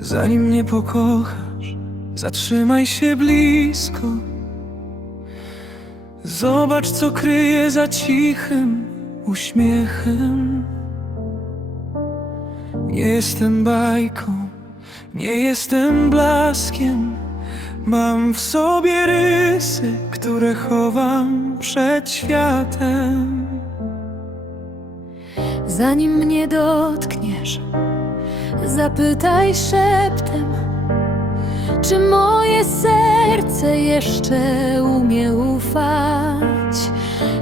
Zanim mnie pokochasz, zatrzymaj się blisko. Zobacz, co kryje za cichym uśmiechem. Nie jestem bajką, nie jestem blaskiem. Mam w sobie rysy, które chowam przed światem. Zanim mnie dotkniesz, zapytaj szeptem, czy moje serce jeszcze umie ufać.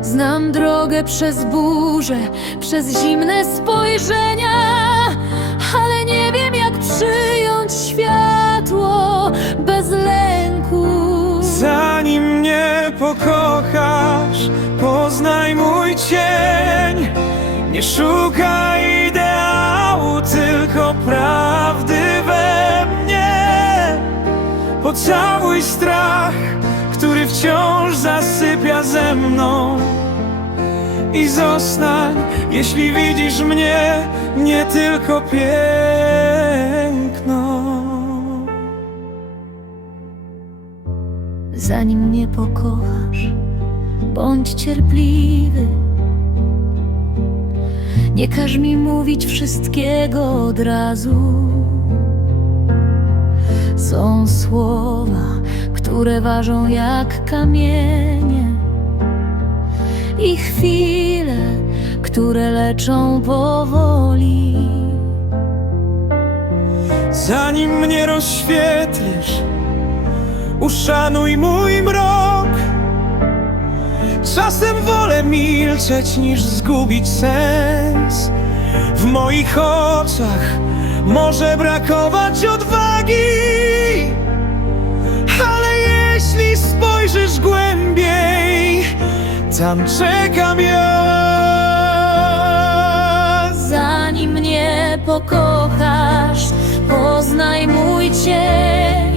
Znam drogę przez burzę, przez zimne spojrzenia, ale nie wiem jak przyjąć światło bez lęku. Zanim mnie pokochasz, poznaj mój cień. Nie szukaj Pocałuj strach, który wciąż zasypia ze mną. I zostań, jeśli widzisz mnie, nie tylko piękno. Zanim mnie pokochasz, bądź cierpliwy. Nie każ mi mówić wszystkiego od razu. Słowa, które ważą jak kamienie, i chwile, które leczą powoli. Zanim mnie rozświetlisz, uszanuj mój mrok. Czasem wolę milczeć niż zgubić sens. W moich oczach może brakować odwagi, tam czekam ja. Zanim mnie pokochasz, poznaj mój cień.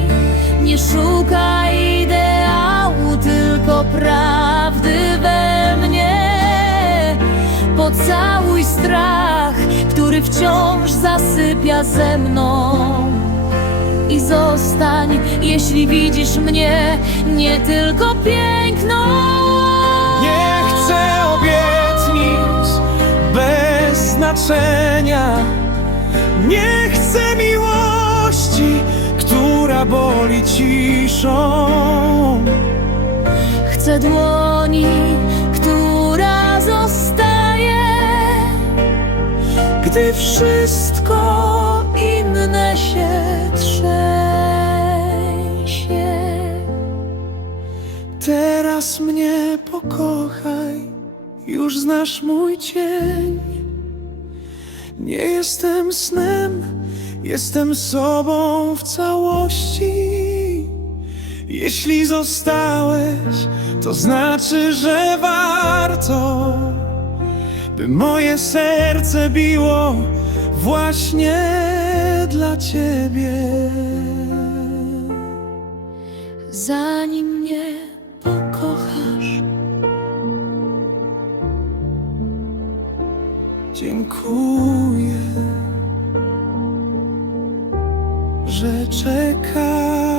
Nie szukaj ideału, tylko prawdy we mnie. Pocałuj strach, który wciąż zasypia ze mną. I zostań, jeśli widzisz mnie, nie tylko piękno. Nie chcę obietnic bez znaczenia. Nie chcę miłości, która boli ciszą. Chcę dłoni, która zostaje, Gdy wszystko inne się trzęsie. Teraz mnie pokochaj, już znasz mój cień. Nie jestem snem, jestem sobą w całości. Jeśli zostałeś, to znaczy, że warto, by moje serce biło właśnie dla ciebie. Zanim mnie dziękuję, że czekam.